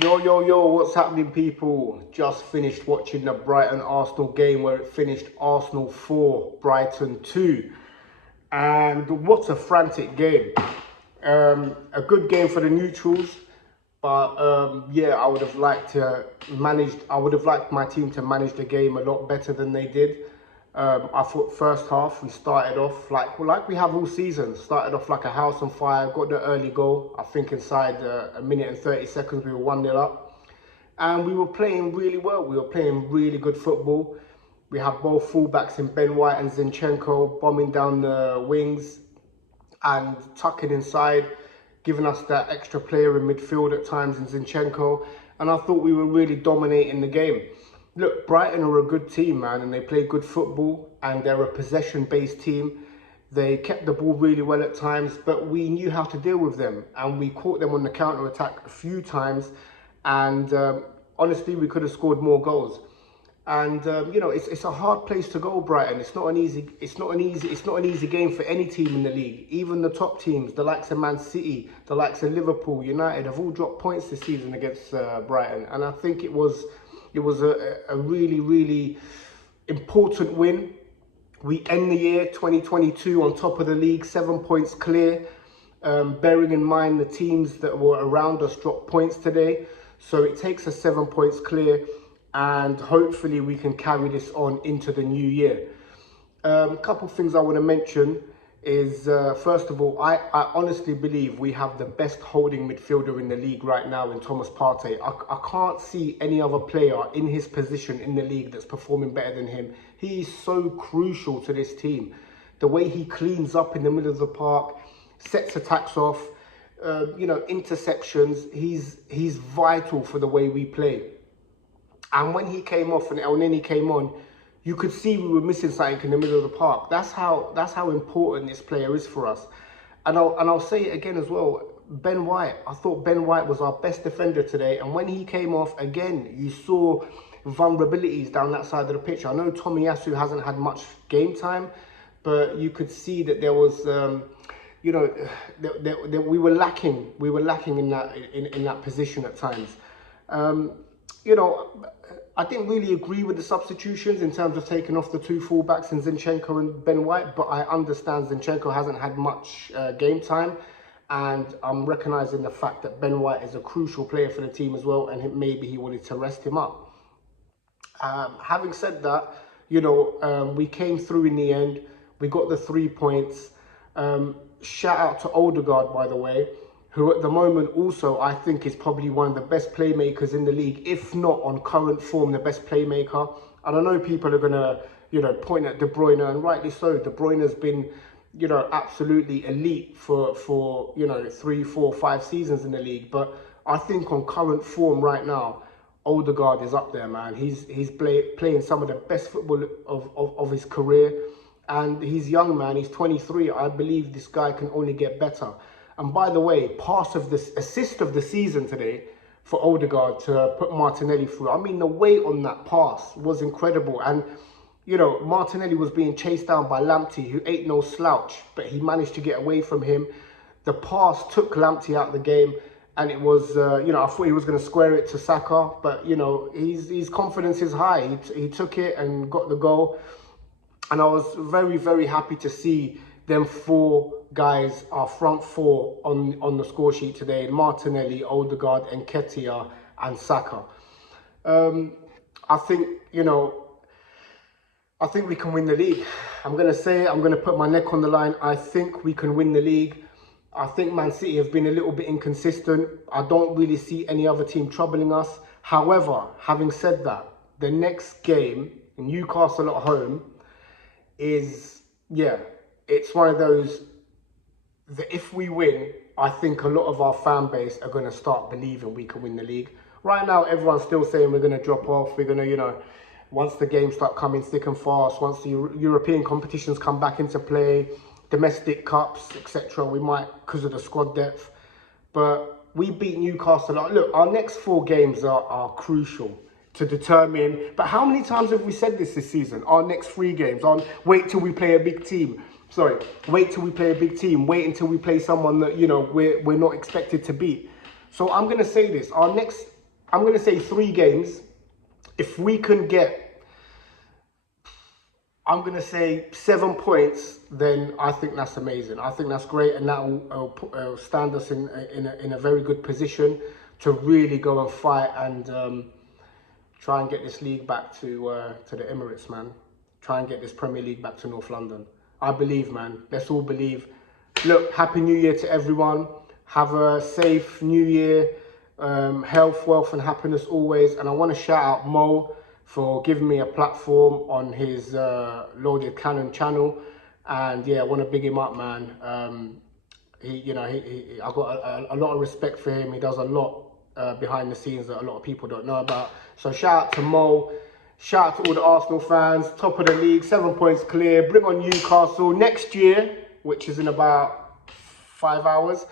Yo, what's happening, people? Just finished watching the Brighton Arsenal game where it finished Arsenal 4, Brighton 2. And what a frantic game. A good game for the neutrals, but yeah, I would have liked my team to manage the game a lot better than they did. I thought first half we started off like we have all season. Started off like a house on fire. Got the early goal. I think inside a minute and 30 seconds we were 1-0 up, and we were playing really well. We were playing really good football. We had both fullbacks in Ben White and Zinchenko bombing down the wings and tucking inside, giving us that extra player in midfield at times in Zinchenko. And I thought we were really dominating the game. Look, Brighton are a good team, man, and they play good football, and they're a possession-based team. They kept the ball really well at times, but we knew how to deal with them, and we caught them on the counter-attack a few times, and honestly, we could have scored more goals. And you know, it's a hard place to go, Brighton. It's not an easy game for any team in the league. Even the top teams, the likes of Man City, the likes of Liverpool, United, have all dropped points this season against Brighton, and I think it was a really important win. We end the year 2022 on top of the league, 7 points clear. Bearing in mind the teams that were around us dropped points today, so it takes us 7 points clear, and hopefully we can carry this on into the new year. A couple of things I want to mention is, first of all, I honestly believe we have the best holding midfielder in the league right now in Thomas Partey. I can't see any other player in his position in the league that's performing better than him. He is so crucial to this team. The way he cleans up in the middle of the park, sets attacks off, you know, interceptions. He's vital for the way we play. And when he came off and El Neni came on, you could see we were missing something in the middle of the park. That's how important this player is for us. And I'll say it again as well. Ben White, I thought Ben White was our best defender today. And when he came off, again, you saw vulnerabilities down that side of the pitch. I know Tomiyasu hasn't had much game time, but you could see that there was, you know, we were lacking in that position at times. You know, I didn't really agree with the substitutions in terms of taking off the two fullbacks in Zinchenko and Ben White, but I understand Zinchenko hasn't had much game time, and I'm recognising the fact that Ben White is a crucial player for the team as well, and maybe he wanted to rest him up. Having said that, you know, we came through in the end. We got the 3 points. Shout out to Odegaard, by the way, who at the moment also I think is probably one of the best playmakers in the league, if not on current form, the best playmaker. And I know people are going to, you know, point at De Bruyne, and rightly so. De Bruyne has been, you know, absolutely elite for you know, 3, 4, 5 seasons in the league. But I think on current form right now, Odegaard is up there, man. He's playing some of the best football of his career. And he's young, man. He's 23. I believe this guy can only get better. And by the way, assist of the season today for Odegaard to put Martinelli through. I mean, the weight on that pass was incredible. And, you know, Martinelli was being chased down by Lamptey, who ain't no slouch, but he managed to get away from him. The pass took Lamptey out of the game, and it was, you know, I thought he was going to square it to Saka, but, you know, his confidence is high. He took it and got the goal. And I was very happy to see them 4 guys, our front 4 on the score sheet today: Martinelli, Odegaard, Nketiah and Saka. I think, you know, I think we can win the league. I'm going to say it, I'm going to put my neck on the line. I think we can win the league. I think Man City have been a little bit inconsistent. I don't really see any other team troubling us. However, having said that, the next game, Newcastle at home, is, yeah, it's one of those that if we win, I think a lot of our fan base are going to start believing we can win the league. Right now, everyone's still saying we're going to drop off. We're going to, you know, once the games start coming thick and fast, once the European competitions come back into play, domestic cups, etc., we might, because of the squad depth. But we beat Newcastle. Look, our next 4 games are crucial to determine. But how many times have we said this season? Our next 3 games, wait till we play a big team. Wait till we play a big team. Wait until we play someone that, you know, we're not expected to beat. So I'm going to say this. Our next I'm going to say 3 games. If we can get, I'm going to say 7 points, then I think that's amazing. I think that's great, and that will stand us in a very good position to really go and fight and try and get this league back to the Emirates, man. Try and get this Premier League back to North London. I believe, man. Let's all believe. Look, Happy New Year to everyone. Have a safe New Year. Health, wealth and happiness always. And I want to shout out Mo for giving me a platform on his Loaded Cannon channel. And yeah, I want to big him up, man. I got a lot of respect for him. He does a lot behind the scenes that a lot of people don't know about. So shout out to Mo. Shout out to all the Arsenal fans. Top of the league, 7 points clear. Bring on Newcastle next year, which is in about 5 hours.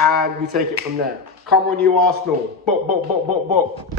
And we take it from there. Come on, you Arsenal. Bop, bop, bop, bop, bop.